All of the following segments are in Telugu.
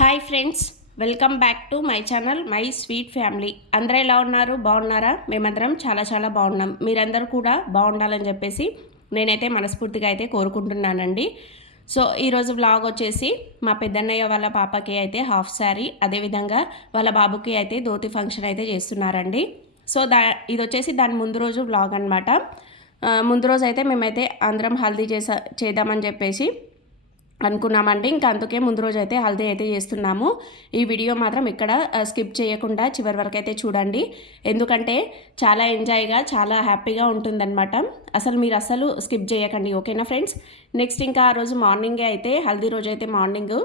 Hi friends welcome back to my channel my sweet family అందరూ ఎలా ఉన్నారు? బాగున్నారా? మేమందరం చాలా చాలా బాగున్నాం. మీరందరూ కూడా బాగుండాలని చెప్పేసి నేనైతే మనస్ఫూర్తిగా అయితే కోరుకుంటున్నానండి. సో ఈరోజు బ్లాగ్ వచ్చేసి మా పెద్దన్నయ్య వాళ్ళ పాపకి అయితే హాఫ్ శారీ అదేవిధంగా వాళ్ళ బాబుకి అయితే ధోతి ఫంక్షన్ అయితే చేస్తున్నారండి. సో దా ఇది వచ్చేసి దాని ముందు రోజు బ్లాగ్ అనమాట ముందు రోజు అయితే మేమైతే అందరం హల్దీ చేసా చేద్దామని చెప్పేసి అనుకున్నామండి. ఇంకా అందుకే ముందు రోజు అయితే హల్దీ అయితే చేస్తున్నాము. ఈ వీడియో మాత్రం ఇక్కడ స్కిప్ చేయకుండా చివరి వరకు అయితే చూడండి. ఎందుకంటే చాలా ఎంజాయ్గా చాలా హ్యాపీగా ఉంటుందన్నమాట. అసలు మీరు అసలు స్కిప్ చేయకండి ఓకేనా ఫ్రెండ్స్? నెక్స్ట్ ఇంకా ఆ రోజు మార్నింగే అయితే హల్దీ రోజు అయితే మార్నింగ్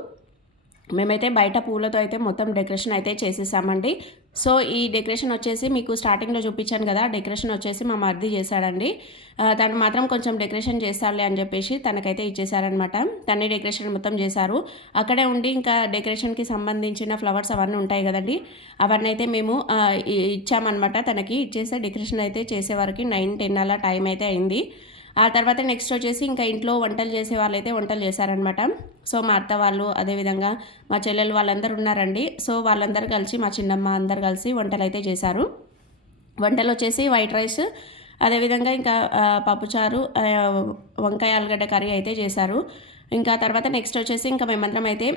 మేమైతే బయట పూలతో అయితే మొత్తం డెకరేషన్ అయితే చేసేసామండి. సో ఈ డెకరేషన్ వచ్చేసి మీకు స్టార్టింగ్లో చూపించాను కదా డెకరేషన్ వచ్చేసి మా మర్ది చేశాడండి. తను మాత్రం కొంచెం డెకరేషన్ చేస్తారులే అని చెప్పేసి తనకైతే ఇచ్చేసారనమాట తనే డెకరేషన్ మొత్తం చేశారు. అక్కడే ఉండి ఇంకా డెకరేషన్కి సంబంధించిన ఫ్లవర్స్ అవన్నీ ఉంటాయి కదండి. అవన్నీ అయితే మేము ఇచ్చామన్నమాట. తనకి ఇచ్చేసే డెకరేషన్ అయితే చేసే వరకు నైన్ టెన్ అలా టైం అయితే అయింది. ఆ తర్వాత నెక్స్ట్ వచ్చేసి ఇంకా ఇంట్లో వంటలు చేసే వాళ్ళైతే వంటలు చేశారనమాట సో మా అత్త వాళ్ళు అదేవిధంగా మా చెల్లెలు వాళ్ళందరూ ఉన్నారండి. సో వాళ్ళందరూ కలిసి మా చిన్నమ్మ అందరు కలిసి వంటలు అయితే చేశారు. వంటలు వచ్చేసి వైట్ రైస్ అదేవిధంగా ఇంకా పప్పుచారు వంకాయ ఆలుగడ్డ కర్రీ అయితే చేశారు. ఇంకా తర్వాత నెక్స్ట్ వచ్చేసి ఇంకా మేమందరం అయితే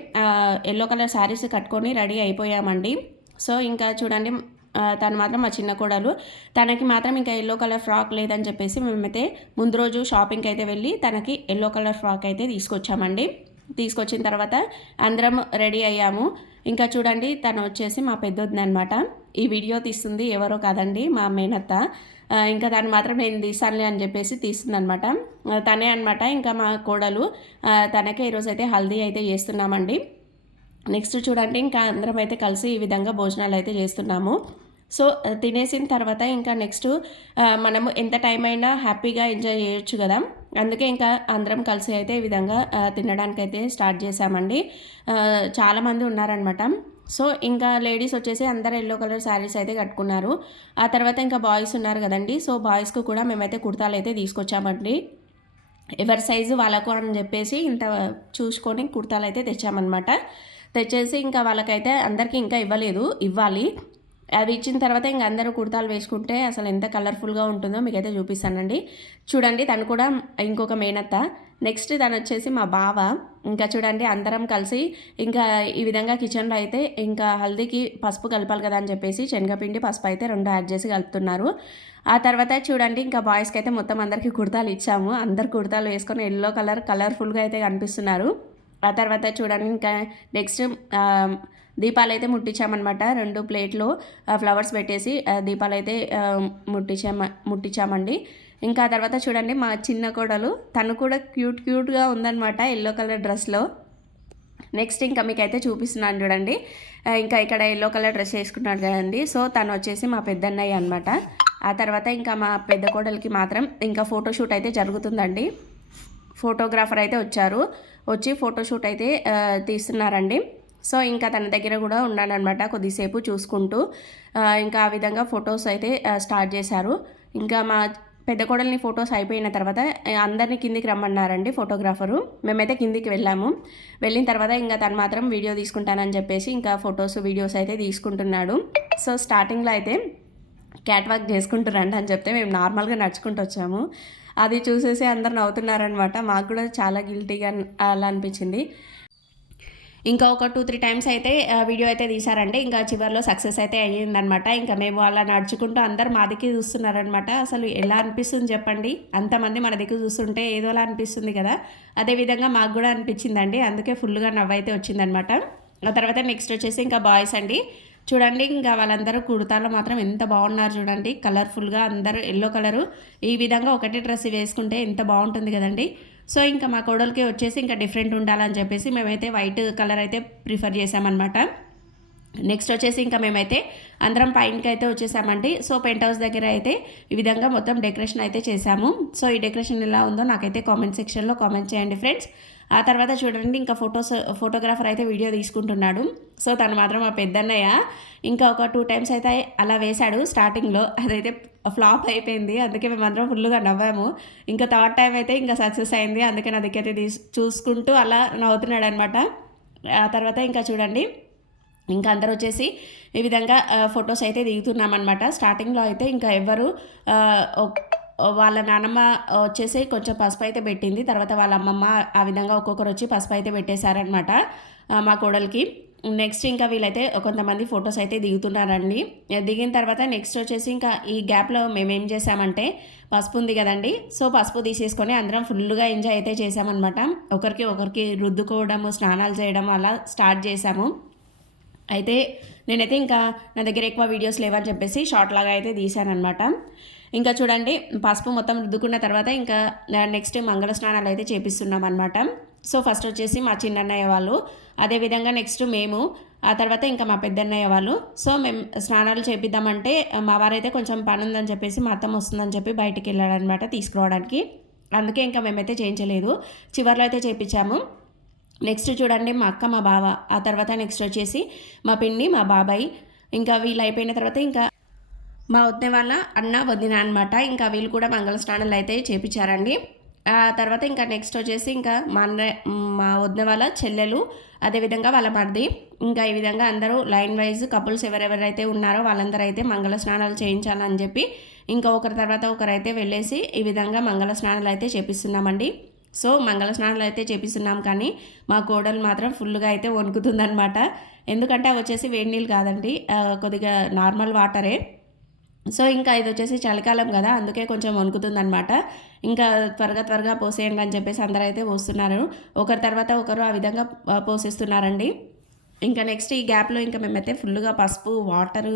ఎల్లో కలర్ శారీస్ కట్టుకొని రెడీ అయిపోయామండి. సో ఇంకా చూడండి తను మాత్రం మా చిన్న కోడలు. తనకి మాత్రం ఇంకా ఎల్లో కలర్ ఫ్రాక్ లేదని చెప్పేసి మేమైతే ముందు రోజు షాపింగ్కి అయితే వెళ్ళి తనకి ఎల్లో కలర్ ఫ్రాక్ అయితే తీసుకొచ్చామండి. తీసుకొచ్చిన తర్వాత అందరం రెడీ అయ్యాము. ఇంకా చూడండి తను వచ్చేసి మా పెద్దొద్దు అనమాట ఈ వీడియో తీస్తుంది ఎవరో కాదండి మా మేనత్త. ఇంకా దాన్ని మాత్రం నేను తీసానులే అని చెప్పేసి తీస్తుంది అనమాట తనే అనమాట ఇంకా మా కోడలు. తనకే ఈరోజు అయితే హల్దీ అయితే చేస్తున్నామండి. నెక్స్ట్ చూడండి ఇంకా అందరం అయితే కలిసి ఈ విధంగా భోజనాలు అయితే చేస్తున్నాము. సో తినేసిన తర్వాత ఇంకా నెక్స్ట్ మనము ఎంత టైం అయినా హ్యాపీగా ఎంజాయ్ చేయొచ్చు కదా. అందుకే ఇంకా అందరం కలిసి అయితే ఈ విధంగా తినడానికి అయితే స్టార్ట్ చేసామండి చాలామంది ఉన్నారనమాట సో ఇంకా లేడీస్ వచ్చేసి అందరు ఎల్లో కలర్ శారీస్ అయితే కట్టుకున్నారు. ఆ తర్వాత ఇంకా బాయ్స్ ఉన్నారు కదండి. సో బాయ్స్కు కూడా మేమైతే కుర్తాలు అయితే తీసుకొచ్చామండి. ఎవరి సైజు వాళ్ళకు అని చెప్పేసి ఇంత చూసుకొని కుర్తాలు అయితే తెచ్చామన్నమాట. తెచ్చేసి ఇంకా వాళ్ళకైతే అందరికీ ఇంకా ఇవ్వలేదు ఇవ్వాలి. అవి ఇచ్చిన తర్వాత ఇంక అందరూ కుర్తాలు వేసుకుంటే అసలు ఎంత కలర్ఫుల్గా ఉంటుందో మీకైతే చూపిస్తానండి. చూడండి తను కూడా ఇంకొక మేనత్త. నెక్స్ట్ తను వచ్చేసి మా బావ. ఇంకా చూడండి అందరం కలిసి ఇంకా ఈ విధంగా కిచెన్లో అయితే ఇంకా హల్దీకి పసుపు కలపాలి కదా అని చెప్పేసి శనగపిండి పసుపు అయితే రెండు యాడ్ చేసి కలుపుతున్నారు. ఆ తర్వాత చూడండి ఇంకా బాయ్స్కి అయితే మొత్తం అందరికీ కుర్తాలు ఇచ్చాము. అందరు కుర్తాలు వేసుకొని ఎల్లో కలర్ కలర్ఫుల్గా అయితే కనిపిస్తున్నారు. ఆ తర్వాత చూడండి ఇంకా నెక్స్ట్ దీపాలు అయితే ముట్టించామన్నమాట. రెండు ప్లేట్లు ఫ్లవర్స్ పెట్టేసి దీపాలు అయితే ముట్టించామ ముట్టించామండి. ఇంకా తర్వాత చూడండి మా చిన్న కోడలు తను కూడా క్యూట్ క్యూట్గా ఉందన్నమాట ఎల్లో కలర్ డ్రెస్లో నెక్స్ట్ ఇంకా మీకైతే చూపిస్తున్నాను చూడండి. ఇంకా ఇక్కడ ఎల్లో కలర్ డ్రెస్ వేసుకున్నాడు కదండి. సో తను వచ్చేసి మా పెద్దన్నయ్య అనమాట ఆ తర్వాత ఇంకా మా పెద్ద కోడలికి మాత్రం ఇంకా ఫోటోషూట్ అయితే జరుగుతుందండి. ఫోటోగ్రాఫర్ అయితే వచ్చారు. వచ్చి ఫోటోషూట్ అయితే తీస్తున్నారండి. సో ఇంకా తన దగ్గర కూడా ఉన్నానమాట కొద్దిసేపు చూసుకుంటూ. ఇంకా ఆ విధంగా ఫొటోస్ అయితే స్టార్ట్ చేశారు. ఇంకా మా పెద్ద కోడల్ని ఫొటోస్ అయిపోయిన తర్వాత అందరినీ కిందికి రమ్మన్నారండి ఫోటోగ్రాఫరు మేమైతే కిందికి వెళ్ళాము. వెళ్ళిన తర్వాత ఇంకా తను మాత్రం వీడియో తీసుకుంటానని చెప్పేసి ఇంకా ఫొటోస్ వీడియోస్ అయితే తీసుకుంటున్నాడు. సో స్టార్టింగ్లో అయితే క్యాట్ వాక్ చేసుకుంటున్నారండి అని చెప్తే మేము నార్మల్గా నడుచుకుంటూ వచ్చాము. అది చూసేసి అందరు నవ్వుతున్నారనమాట. మాకు కూడా చాలా గిల్టీగా అలా అనిపించింది. ఇంకా ఒక టూ త్రీ టైమ్స్ అయితే వీడియో అయితే తీశారండి. ఇంకా చివరిలో సక్సెస్ అయితే అయ్యిందనమాట. ఇంకా మేము అలా నడుచుకుంటూ అందరు మా దిక్కు చూస్తున్నారనమాట. అసలు ఎలా అనిపిస్తుంది చెప్పండి. అంతమంది మన దిక్కు చూస్తుంటే ఏదోలా అనిపిస్తుంది కదా. అదేవిధంగా మాకు కూడా అనిపించిందండి. అందుకే ఫుల్గా నవ్వు అయితే వచ్చిందనమాట. ఆ తర్వాత నెక్స్ట్ వచ్చేసి ఇంకా బాయ్స్ అండి. చూడండి ఇంకా వాళ్ళందరూ కుర్తాలో మాత్రం ఎంత బాగున్నారు చూడండి. కలర్ఫుల్గా అందరూ ఎల్లో కలరు ఈ విధంగా ఒకటి డ్రెస్ వేసుకుంటే ఎంత బాగుంటుంది కదండి. సో ఇంకా మా కోడలికి వచ్చేసి ఇంకా డిఫరెంట్ ఉండాలని చెప్పేసి మేమైతే వైట్ కలర్ అయితే ప్రిఫర్ చేసామన్నమాట నెక్స్ట్ వచ్చేసి ఇంకా మేమైతే అందరం పైనకి అయితే వచ్చేసామండి. సో పెంట్ హౌస్ దగ్గర అయితే ఈ విధంగా మొత్తం డెకరేషన్ అయితే చేశాము. సో ఈ డెకరేషన్ ఎలా ఉందో నాకైతే కామెంట్ సెక్షన్లో కామెంట్ చేయండి ఫ్రెండ్స్ ఆ తర్వాత చూడండి ఇంకా ఫొటోస్ ఫోటోగ్రాఫర్ అయితే వీడియో తీసుకుంటున్నాడు. సో తను మాత్రం మా పెద్దన్నయ్య. ఇంకా ఒక టూ టైమ్స్ అయితే అలా వేశాడు స్టార్టింగ్లో అదైతే ఫ్లాప్ అయిపోయింది. అందుకే మేమందరం ఫుల్గా నవ్వాము. ఇంకా థర్డ్ టైం అయితే ఇంకా సక్సెస్ అయింది. అందుకే నా దగ్గర తీసు చూసుకుంటూ అలా నవ్వుతున్నాడు అనమాట ఆ తర్వాత ఇంకా చూడండి. ఇంకా అందరూ వచ్చేసి ఈ విధంగా ఫొటోస్ అయితే దిగుతున్నామన్నమాట. స్టార్టింగ్లో అయితే ఇంకా ఎవరు వాళ్ళ నానమ్మ వచ్చేసి కొంచెం పసుపు అయితే పెట్టింది. తర్వాత వాళ్ళ అమ్మమ్మ ఆ విధంగా ఒక్కొక్కరు వచ్చి పసుపు అయితే పెట్టేశారనమాట మా కోడలికి. నెక్స్ట్ ఇంకా వీళ్ళైతే కొంతమంది ఫొటోస్ అయితే దిగుతున్నారండి. దిగిన తర్వాత నెక్స్ట్ వచ్చేసి ఇంకా ఈ గ్యాప్లో మేము ఏం చేసామంటే పసుపు ఉంది కదండి. సో పసుపు తీసేసుకొని అందరం ఫుల్గా ఎంజాయ్ అయితే చేసామన్నమాట ఒకరికి ఒకరికి రుద్దుకోవడము స్నానాలు చేయడం అలా స్టార్ట్ చేసాము అయితే నేనైతే ఇంకా నా దగ్గర ఎక్కువ వీడియోస్ లేవని చెప్పేసి షార్ట్ లాగా అయితే తీశానమాట ఇంకా చూడండి పసుపు మొత్తం రుద్దుకున్న తర్వాత ఇంకా నెక్స్ట్ మంగళ స్నానాలు అయితే చేపిస్తున్నాం అనమాట సో ఫస్ట్ వచ్చేసి మా చిన్నన్నయ్య వాళ్ళు. అదేవిధంగా నెక్స్ట్ మేము ఆ తర్వాత ఇంకా మా పెద్దన్నయ్య వాళ్ళు. సో మేము స్నానాలు చేపిద్దామంటే మా వారైతే కొంచెం పని ఉందని చెప్పేసి మా అత్తమ్మ వస్తుందని చెప్పి బయటికి వెళ్ళాడనమాట తీసుకురావడానికి. అందుకే ఇంకా మేమైతే చేయించలేదు. చివర్లో అయితే చేయించాము నెక్స్ట్ చూడండి మా అక్క మా బావ. ఆ తర్వాత నెక్స్ట్ వచ్చేసి మా పిన్ని మా బాబాయ్. ఇంకా వీళ్ళు అయిపోయిన తర్వాత ఇంకా మా వదిన వాళ్ళ అన్న వదిన అనమాట ఇంకా వీళ్ళు కూడా మంగళ స్నానాలు అయితే చేపించారండి తర్వాత ఇంకా నెక్స్ట్ వచ్చేసి ఇంకా మా అన్న మా వదిన వాళ్ళ చెల్లెలు అదేవిధంగా వాళ్ళ మరిది. ఇంకా ఈ విధంగా అందరూ లైన్ వైజ్ కపుల్స్ ఎవరెవరైతే ఉన్నారో వాళ్ళందరూ అయితే మంగళ స్నానాలు చేయించాలని చెప్పి ఇంకా ఒకరి తర్వాత ఒకరైతే వెళ్ళేసి ఈ విధంగా మంగళ స్నానాలు అయితే చేపిస్తున్నామండి. సో మంగళ స్నానాలు అయితే చేపిస్తున్నాం కానీ మా కోడలు మాత్రం ఫుల్గా అయితే వణుకుతుందనమాట ఎందుకంటే అవి వచ్చేసి వేడి నీళ్ళు కాదండి కొద్దిగా నార్మల్ వాటరే సో ఇంకా ఇది వచ్చేసి చలికాలం కదా అందుకే కొంచెం వణుకుతుందనమాట ఇంకా త్వరగా త్వరగా పోసేయండి అని చెప్పేసి అందరూ అయితే పోస్తున్నారు. ఒకరి తర్వాత ఒకరు ఆ విధంగా పోసేస్తున్నారండి. ఇంకా నెక్స్ట్ ఈ గ్యాప్లో ఇంకా మేమైతే ఫుల్గా పసుపు వాటర్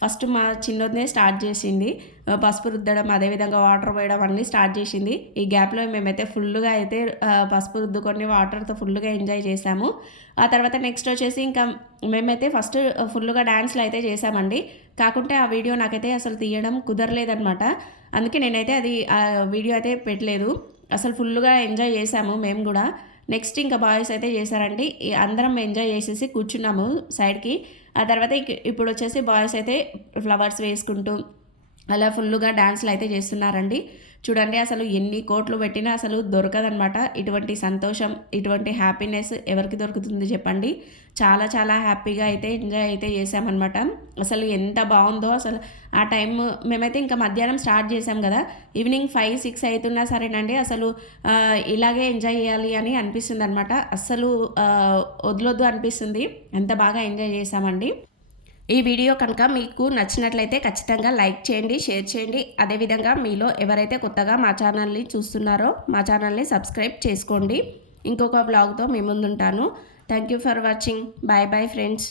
ఫస్ట్ మా చిన్నోదినే స్టార్ట్ చేసింది. పసుపు రుద్దడం అదేవిధంగా వాటర్ పోయడం అన్నీ స్టార్ట్ చేసింది. ఈ గ్యాప్లో మేమైతే ఫుల్గా అయితే పసుపు రుద్దుకొని వాటర్తో ఫుల్గా ఎంజాయ్ చేసాము. ఆ తర్వాత నెక్స్ట్ వచ్చేసి ఇంకా మేమైతే ఫస్ట్ ఫుల్గా డ్యాన్స్లు అయితే చేసామండి. కాకుంటే ఆ వీడియో నాకైతే అసలు తీయడం కుదరలేదనమాట అందుకే నేనైతే అది ఆ వీడియో అయితే పెట్టలేదు. అసలు ఫుల్గా ఎంజాయ్ చేసాము మేము కూడా. నెక్స్ట్ ఇంకా బాయ్స్ అయితే చేశారండి. అందరం ఎంజాయ్ చేసేసి కూర్చున్నాము సైడ్కి ఆ తర్వాత ఇప్పుడు వచ్చేసి బాయ్స్ అయితే ఫ్లవర్స్ వేసుకుంటూ అలా ఫుల్గా డ్యాన్స్లు అయితే చేస్తున్నారండి. చూడండి అసలు ఎన్ని కోట్లు పెట్టినా అసలు దొరకదనమాట ఇటువంటి సంతోషం ఇటువంటి హ్యాపీనెస్ ఎవరికి దొరుకుతుంది చెప్పండి. చాలా చాలా హ్యాపీగా అయితే ఎంజాయ్ అయితే చేసామన్నమాట అసలు ఎంత బాగుందో అసలు ఆ టైం మేమైతే ఇంకా మధ్యాహ్నం స్టార్ట్ చేసాం కదా. ఈవినింగ్ ఫైవ్ సిక్స్ అవుతున్నా సరేనండి. అసలు ఇలాగే ఎంజాయ్ చేయాలి అని అనిపిస్తుంది అనమాట అస్సలు వదలొద్దు అనిపిస్తుంది. ఎంత బాగా ఎంజాయ్ చేసామండి ఈ వీడియో కనుక మీకు నచ్చినట్లయితే ఖచ్చితంగా లైక్ చేయండి షేర్ చేయండి. అదేవిధంగా మీలో ఎవరైతే కొత్తగా మా ఛానల్ని చూస్తున్నారో మా ఛానల్ని సబ్స్క్రైబ్ చేసుకోండి. ఇంకొక బ్లాగ్తో మీ ముందుంటాను. Thank you for watching bye bye friends